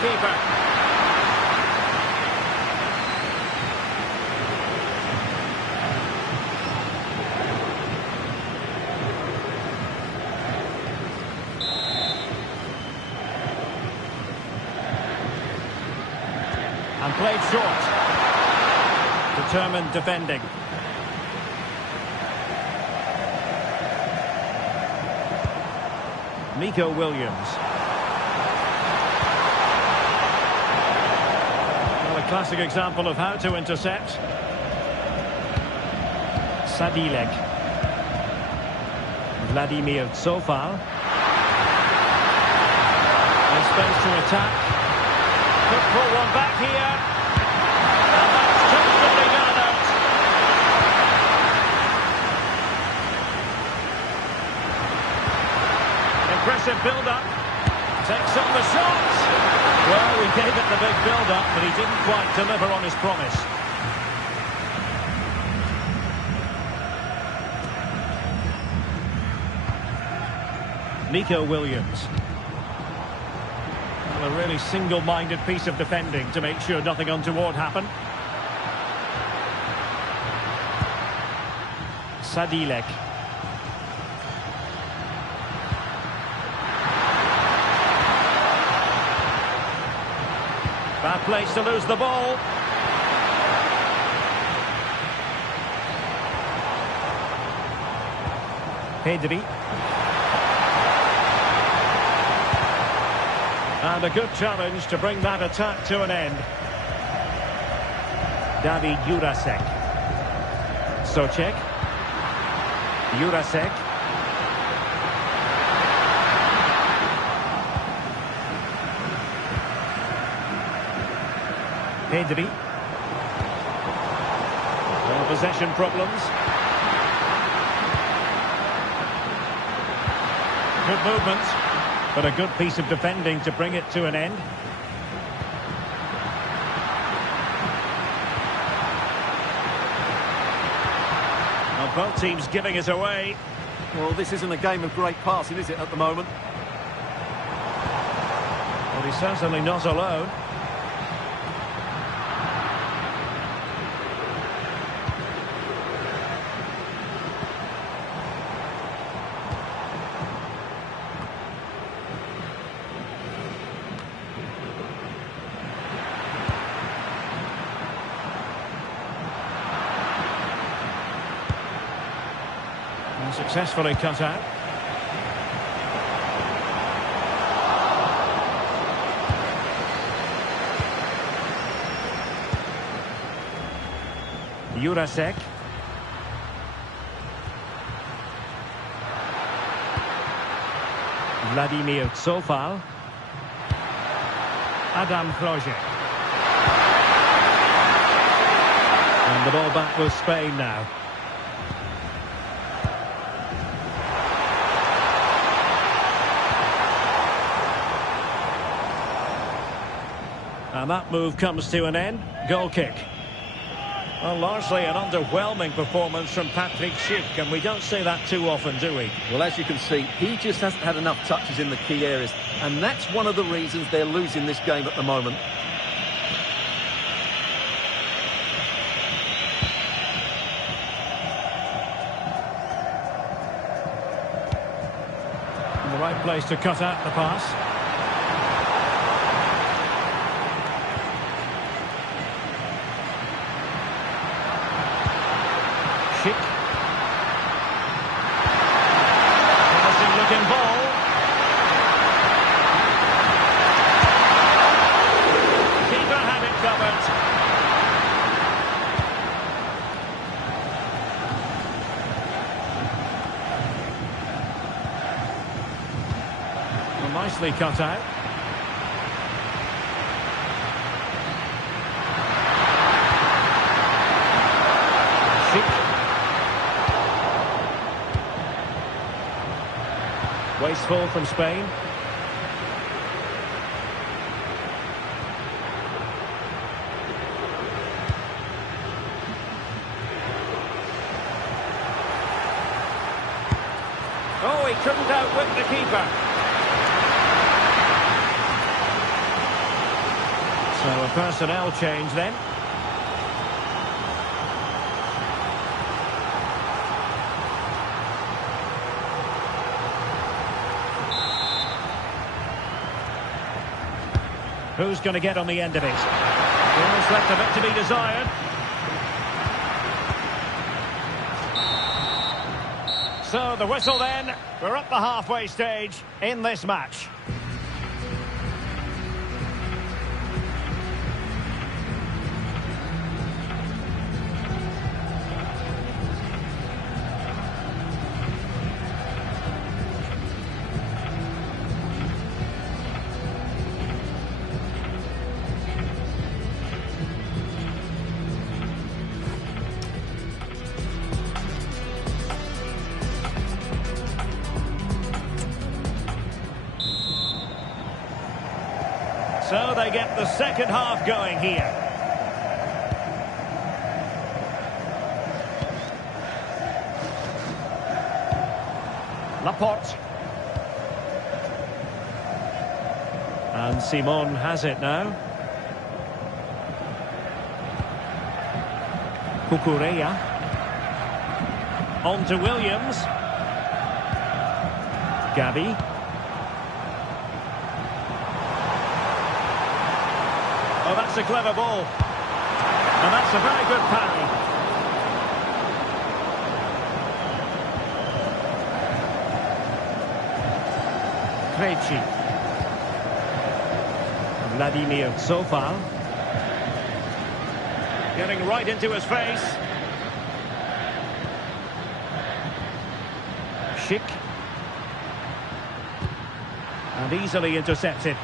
keeper. And played short. Determined defending. Nico Williams. Well, a classic example of how to intercept. Sadilek. Vladimir Zofal. And space to attack. Could pull one back here. And that's comfortably gathered. Impressive build-up. Takes on the shot. Well, we gave it the big build-up, but he didn't quite deliver on his promise. Nico Williams. Well, a really single-minded piece of defending to make sure nothing untoward happened. Sadilek. Bad place to lose the ball. Pedri. And a good challenge to bring that attack to an end. David Jurasek. Socek. Jurasek. Pedri. Well, possession problems. Good movement, but a good piece of defending to bring it to an end. Well, both teams giving it away. Well, this isn't a game of great passing, is it, at the moment? But he's certainly not alone. Successfully cut out. Jurasek. Vladimir Zofal. Adam Hložek. And the ball back with Spain now. And that move comes to an end. Goal kick. Well, largely an underwhelming performance from Patrick Schick, and we don't say that too often, do we? Well, as you can see, he just hasn't had enough touches in the key areas, and that's one of the reasons they're losing this game at the moment. In the right place to cut out the pass. Schick. Promising looking ball. Keeper had it covered. Well, nicely cut out. Schick. Wasteful from Spain. Oh, he couldn't outwit the keeper. So a personnel change then. Who's going to get on the end of it? There's left a bit to be desired. So the whistle then. We're at the halfway stage in this match. So they get the second half going here. Laporte. And Simon has it now. Cucurella. On to Williams. Gabi. Oh, that's a clever ball. And that's a very good parry. Krejci. Vladimir Sofal. Getting right into his face. Schick. And easily intercepted.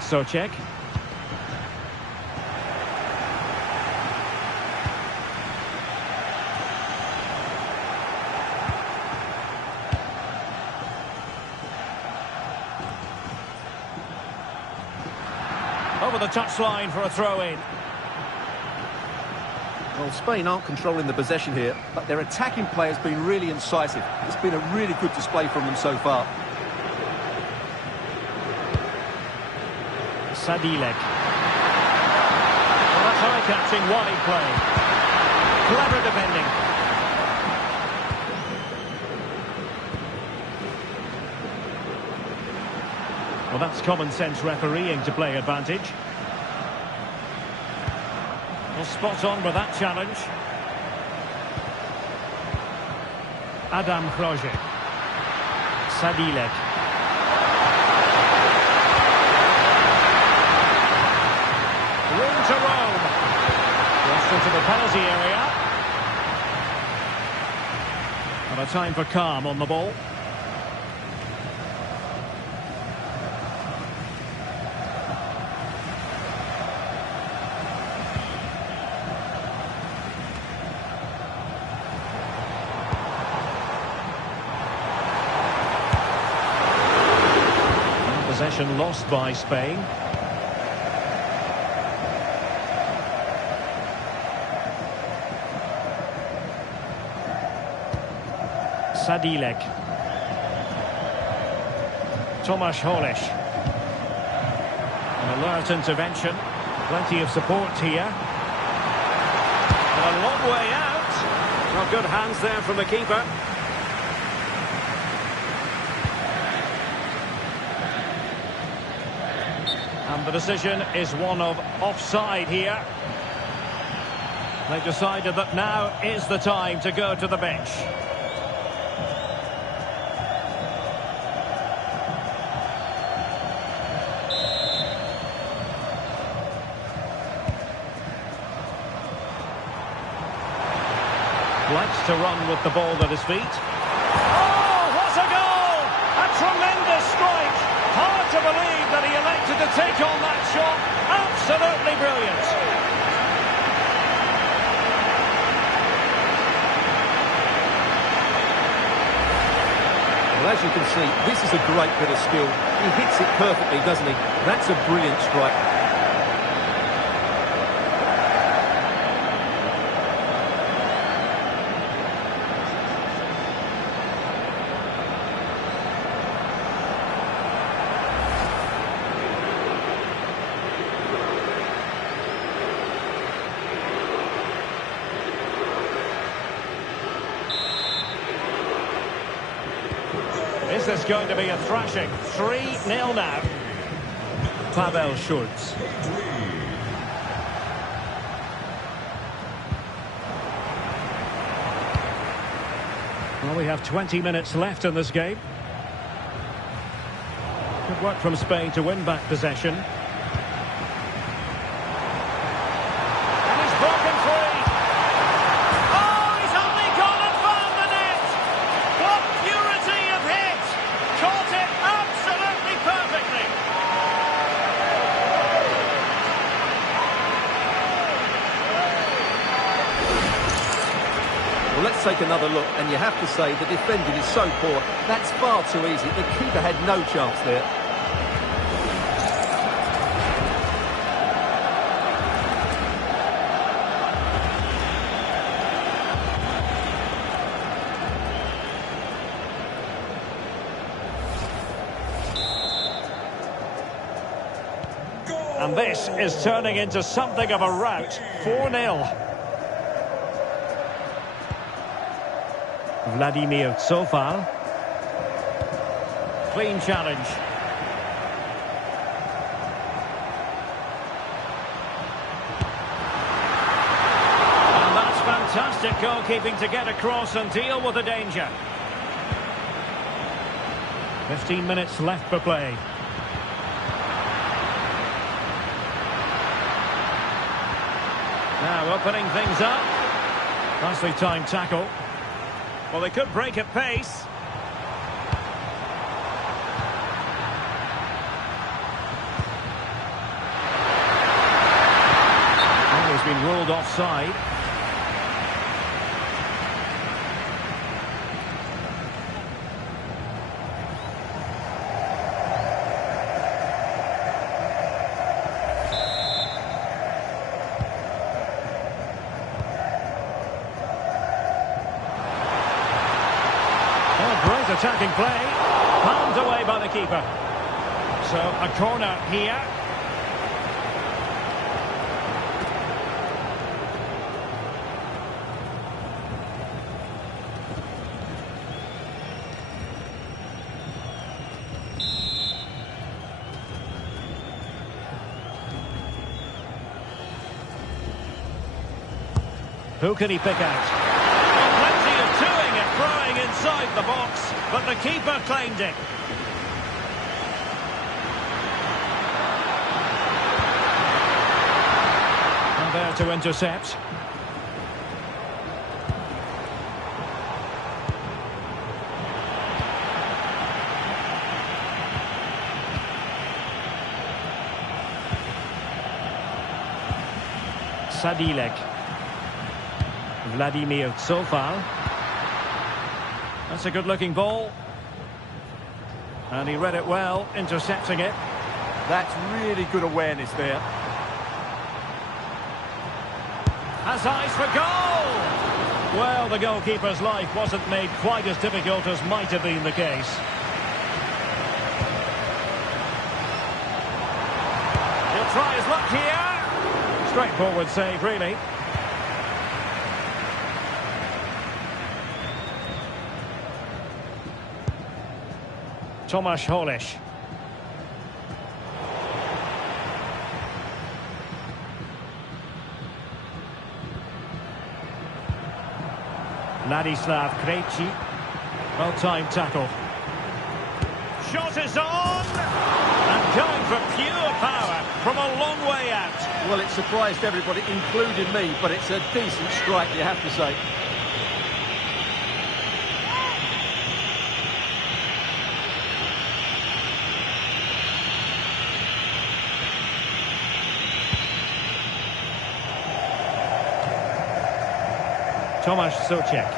Souček. Over the touchline for a throw-in. Well, Spain aren't controlling the possession here, but their attacking play has been really incisive. It's been a really good display from them so far. Sadilek. Well, that's eye-catching wide play. Clever defending. Well, that's common sense refereeing to play advantage. Well, spot on with that challenge. Adam Hroje. Sadilek. Room to roam. Just into the penalty area. And a time for calm on the ball. And possession lost by Spain. Sadilek. Tomasz Holeš. An alert intervention. Plenty of support here. A long way out. Well, good hands there from the keeper. And the decision is one of offside here. They've decided that now is the time to go to the bench. Likes to run with the ball at his feet. Oh, what a goal! A tremendous strike! Hard to believe that he elected to take on that shot. Absolutely brilliant. Well, as you can see, this is a great bit of skill. He hits it perfectly, doesn't he? That's a brilliant strike. Is this going to be a thrashing? 3-0 now. Pavel Schultz. Well, we have 20 minutes left in this game. Good work from Spain to win back possession. And he's broken free. Oh, he's only gone and found the net. What purity of hit. Caught it absolutely perfectly. Well, let's take another look, and you have to say the defending is so poor. That's far too easy. The keeper had no chance there. And this is turning into something of a rout. 4-0. Vladimir Coufal. Clean challenge. And that's fantastic goalkeeping to get across and deal with the danger. 15 minutes left for play. Now opening things up. Nicely timed tackle. Well, they could break at pace. And he's been ruled offside. Great attacking play. Palmed away by the keeper. So, a corner here. Who can he pick out? Plenty of doing it, throwing inside the box, but the keeper claimed it. And there to intercept. Sadilek. Vladimir Coufal. That's a good-looking ball. And he read it well, intercepting it. That's really good awareness there. Has eyes for goal! Well, the goalkeeper's life wasn't made quite as difficult as might have been the case. He'll try his luck here. Straightforward save, really. Tomasz Holeš. Ladislav Krejci. Well-timed tackle. Shot is on! And going for pure power from a long way out. Well, it surprised everybody, including me, but it's a decent strike, you have to say. Tomasz Souček.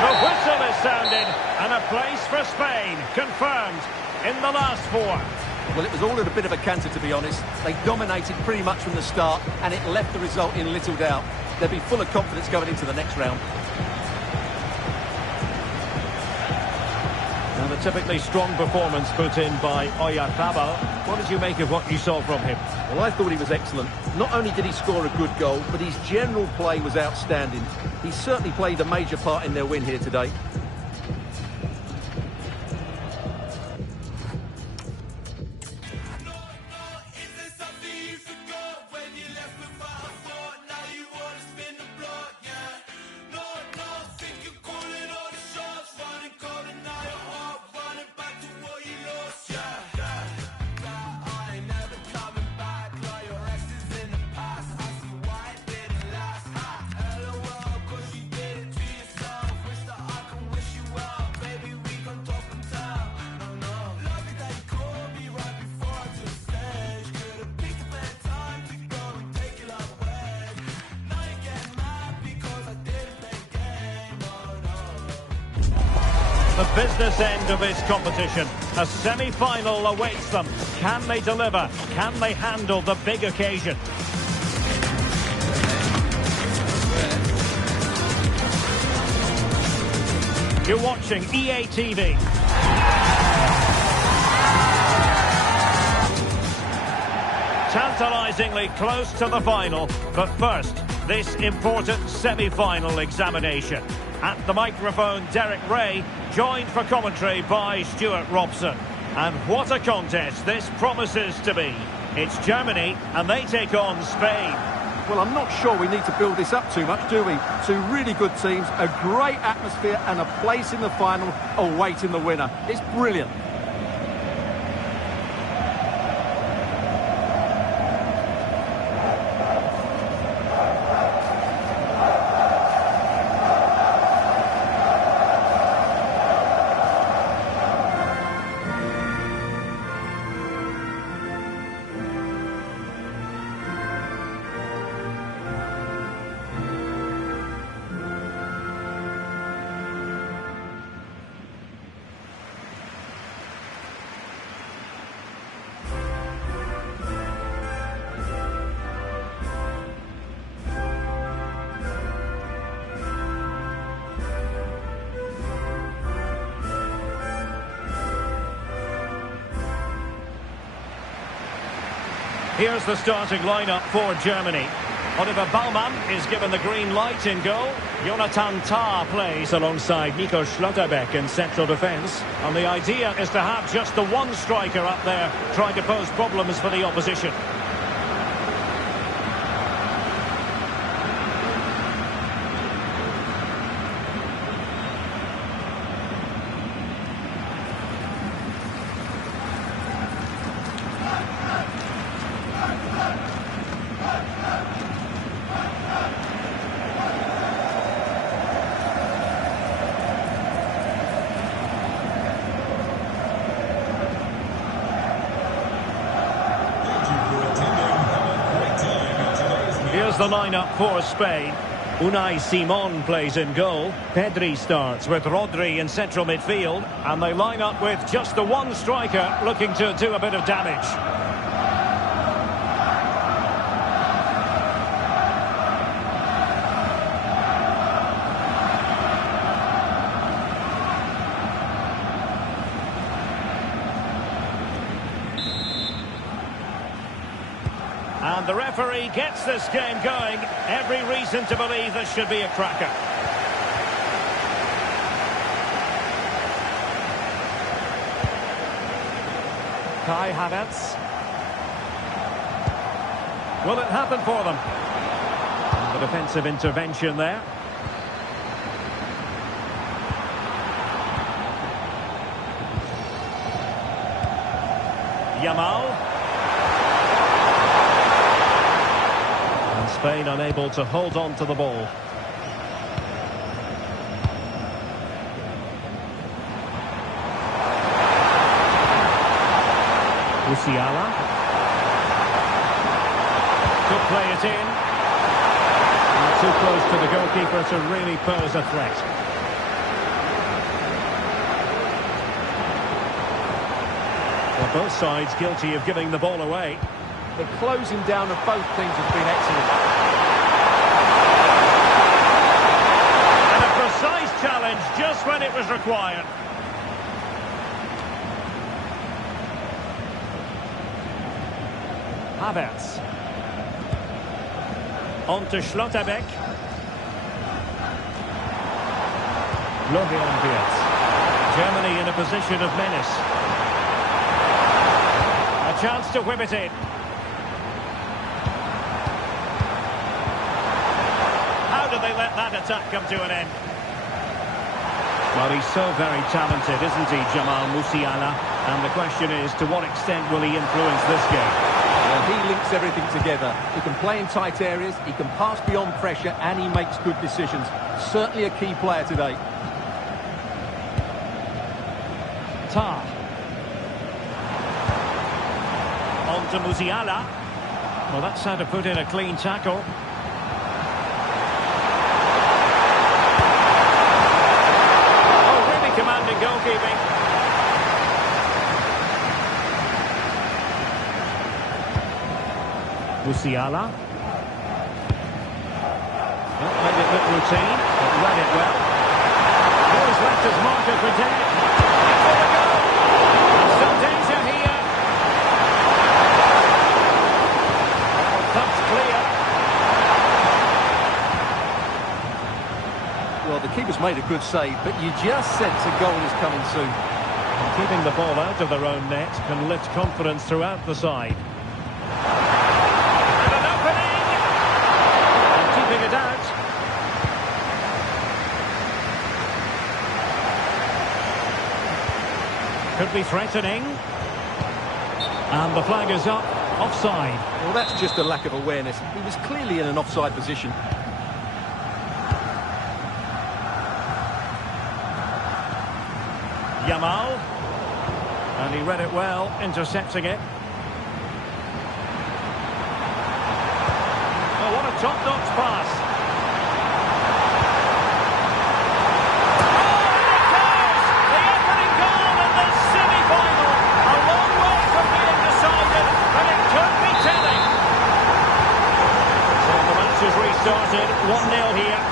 The whistle is sounded, and a place for Spain confirmed in the last four. Well, it was all at a bit of a canter, to be honest. They dominated pretty much from the start, and it left the result in little doubt. They'll be full of confidence going into the next round. Now the typically strong performance put in by Oyarzabal. What did you make of what you saw from him? Well, I thought he was excellent. Not only did he score a good goal, but his general play was outstanding. He certainly played a major part in their win here today. The business end of this competition. A semi-final awaits them. Can they deliver? Can they handle the big occasion? You're watching EA TV. Tantalisingly close to the final, but first, this important semi-final examination. At the microphone, Derek Ray, joined for commentary by Stuart Robson. And what a contest this promises to be. It's Germany, and they take on Spain. Well, I'm not sure we need to build this up too much, do we? Two really good teams, a great atmosphere, and a place in the final awaiting the winner. It's brilliant. Here's the starting lineup for Germany. Oliver Baumann is given the green light in goal. Jonathan Tah plays alongside Nico Schlotterbeck in central defence. And the idea is to have just the one striker up there trying to pose problems for the opposition. Here's the lineup for Spain. Unai Simon plays in goal. Pedri starts with Rodri in central midfield. And they line up with just the one striker looking to do a bit of damage. And the referee gets this game going. Every reason to believe this should be a cracker. Kai Havertz. Will it happen for them? And the defensive intervention there. Yamal. Spain unable to hold on to the ball. Musiala. Could play it in. And too close to the goalkeeper to really pose a threat. Well, both sides guilty of giving the ball away. The closing down of both teams has been excellent. And a precise challenge just when it was required. Havertz. On to Schlotterbeck. Florian Wirtz. Germany in a position of menace. A chance to whip it in. How did they let that attack come to an end? Well, he's so very talented, isn't he, Jamal Musiala? And the question is, to what extent will he influence this game? Well, he links everything together. He can play in tight areas, he can pass beyond pressure, and he makes good decisions. Certainly a key player today. Tah. On to Musiala. Well, that's how to put in a clean tackle. Commanding goalkeeping. Musiala. Well, made it look routine, but read it well. Always left his marker for dead. For the goal. Some danger here. That's clear. Well, the keeper's made a good save, but you just sense a goal is coming soon. Keeping the ball out of their own net can lift confidence throughout the side. And an opening! And keeping it out. Could be threatening. And the flag is up. Offside. Well, that's just a lack of awareness. He was clearly in an offside position. Yamal, and he read it well, intercepting it. Oh, what a top-notch pass. Oh, and it goes! The opening goal in the semi-final. A long way from being decided, and it could be telling. So the match has restarted, 1-0 here.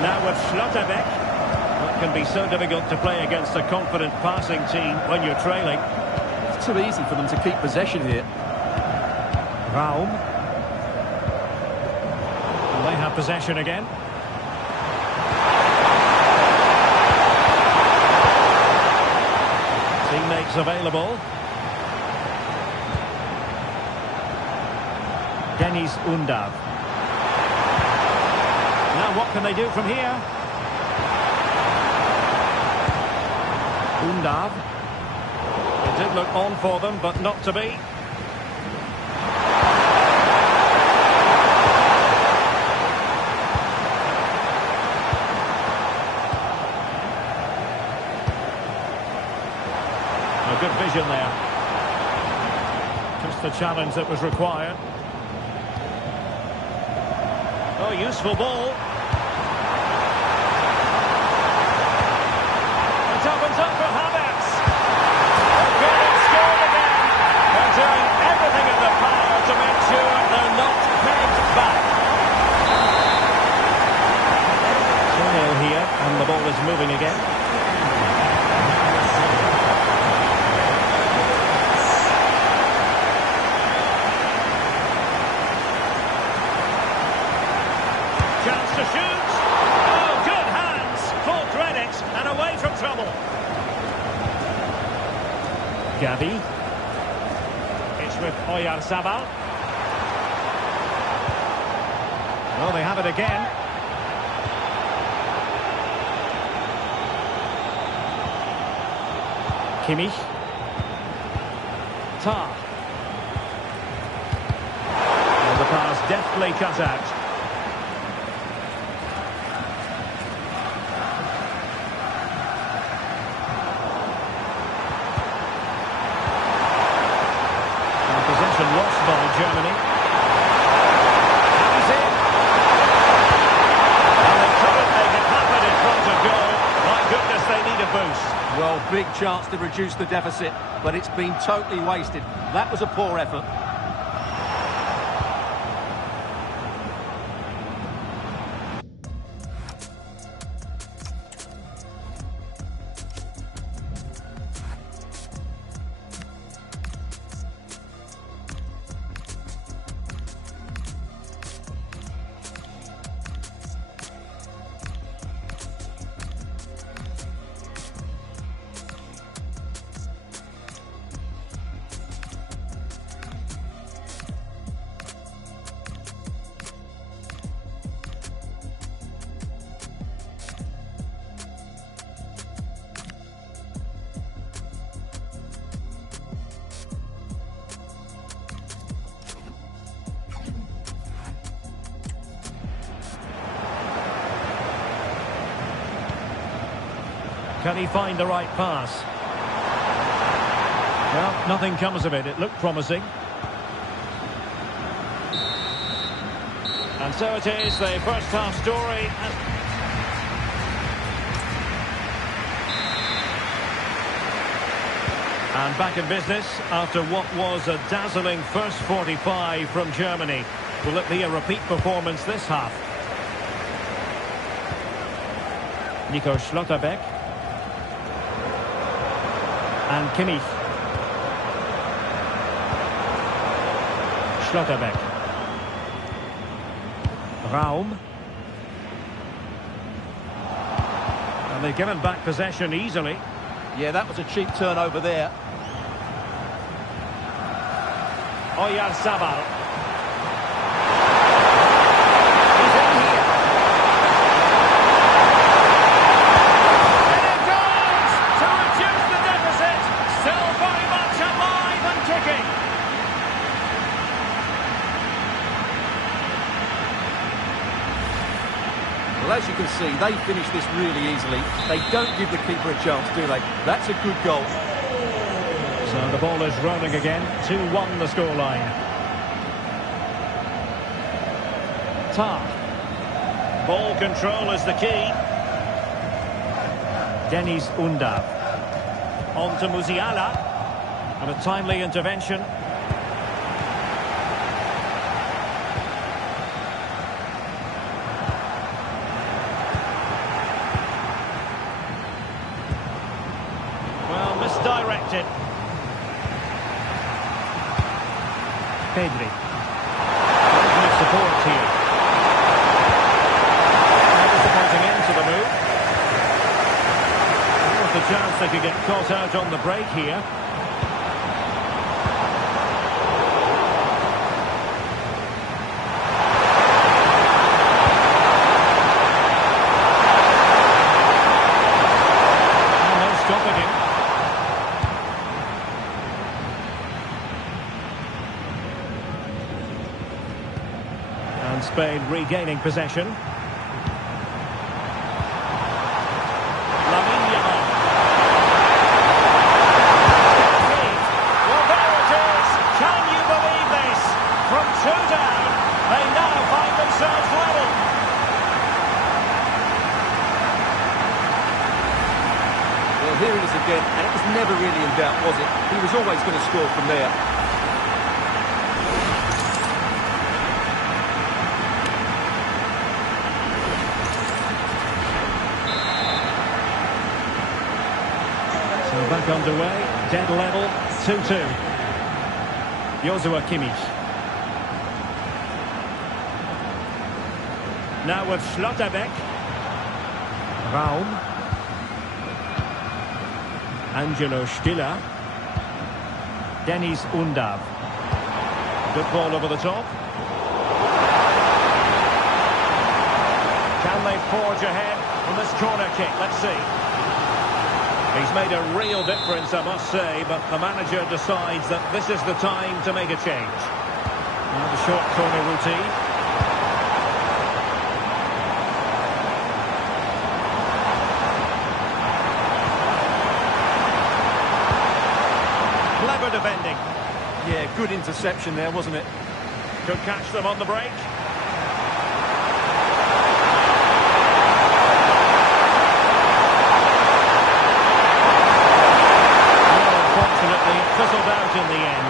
Now with Schlotterbeck. That can be so difficult to play against a confident passing team when you're trailing. It's too easy for them to keep possession here. Raum. And they have possession again. Teammates available. Deniz Undav. Now what can they do from here? Undav. It did look on for them, but not to be. A good vision there. Just the challenge that was required. Oh, useful ball. It opens up for Havertz. Okay, scored again. They're doing everything in their power to make sure they're not pegged back. 2-0 here, and the ball is moving again. Chance to shoot. Oh, good hands. Full credit and away from trouble. Gavi. It's with Oyarzabal. Well, they have it again. Kimmich. Tah. And the pass deftly cut out. Possession lost by Germany. And he's in. And they couldn't make it happen in front of goal. My goodness, they need a boost. Well, big chance to reduce the deficit, but it's been totally wasted. That was a poor effort. Can he find the right pass? Well, nothing comes of it. It looked promising. And so it is, the first half story. And back in business after what was a dazzling first 45 from Germany. Will it be a repeat performance this half? Nico Schlotterbeck. And Kimmich. Schlotterbeck. Raum. And they've given back possession easily. Yeah, that was a cheap turnover there. Oyarzabal. He's in here. And it goes to reduce the deficit. Still very much alive and kicking. Well, as you can see, they finish this really easily. They don't give the keeper a chance, do they? That's a good goal. So the ball is rolling again. 2-1 the scoreline. Tah. Ball control is the key. Deniz Undav. On to Musiala. And a timely intervention. Well, misdirected. Pedri. Good support here. Disappointing end to the move. With the chance they could get caught out on the break here. And no stopping him. And Spain regaining possession. Lamine Yamal. Well, there it is. Can you believe this? From 2 down, they now find themselves level. Well, here it is again, and it was never really in doubt, was it? He was always going to score from there. Back underway, dead level, 2-2. Joshua Kimmich. Now with Schlotterbeck. Raum. Angelo Stiller. Deniz Undav. Good ball over the top. Can they forge ahead from this corner kick? Let's see. He's made a real difference, I must say, but the manager decides that this is the time to make a change. Now the short corner routine. Clever defending. Yeah, good interception there, wasn't it? Could catch them on the break. Fizzled out in the end.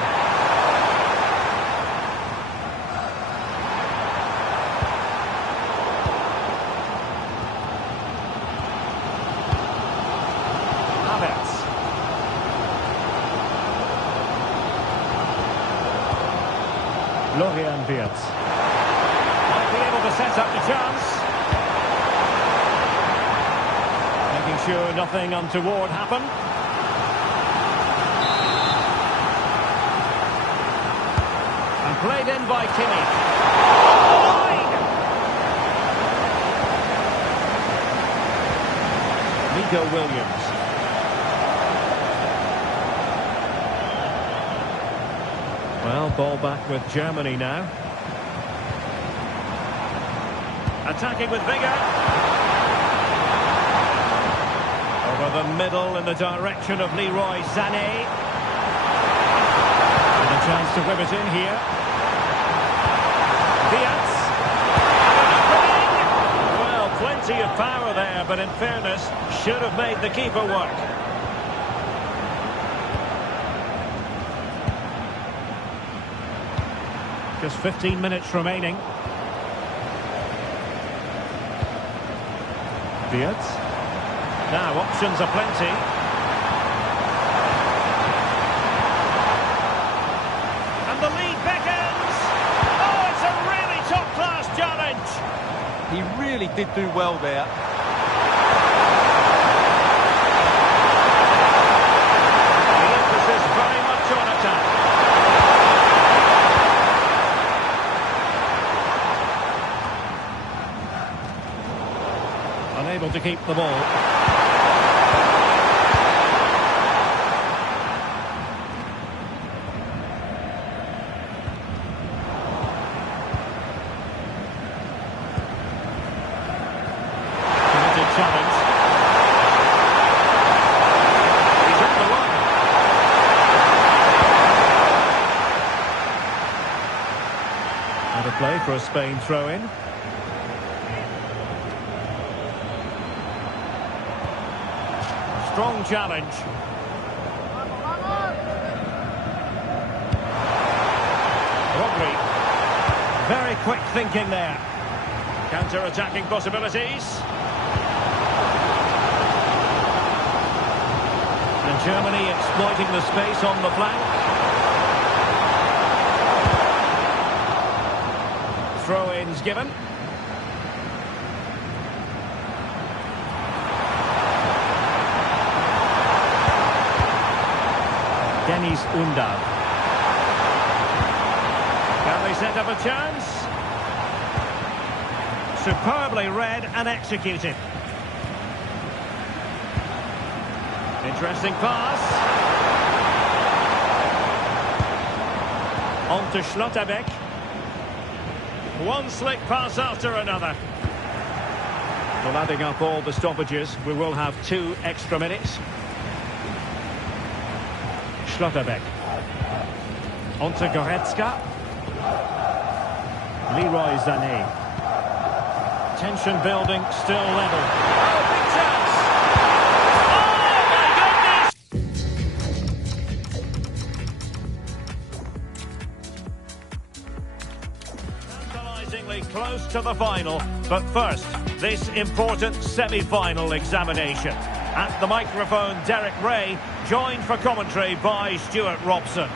Havertz. Florian Wirtz. Might be able to set up the chance. Making sure nothing untoward happened. Played in by Kimmich. Nico Williams. Well, ball back with Germany now. Attacking with vigour. Over the middle in the direction of Leroy Sané. And a chance to whip it in here. Diaz. Well, plenty of power there, but in fairness, should have made the keeper work. Just 15 minutes remaining. Diaz. Now, options are plenty. And the lead beckons. Oh, it's a really top-class challenge. He really did do well there. The emphasis very much on attack. Unable to keep the ball. Committed challenge. He's on the run. And a play for a Spain throw-in. Strong challenge. Rodri. Very quick thinking there. Counter-attacking possibilities. And Germany exploiting the space on the flank. Throw-ins given. Dennis Undav. Can they set up a chance? Superbly read and executed. Interesting pass. On to Schlotterbeck. One slick pass after another. Well, adding up all the stoppages, we will have 2 extra minutes. Schlotterbeck. On to Goretzka. Leroy Sané. Tension building, still level. Oh, big chance! Oh, my goodness! Tantalizingly close to the final, but first, this important semi-final examination. At the microphone, Derek Ray, joined for commentary by Stuart Robson.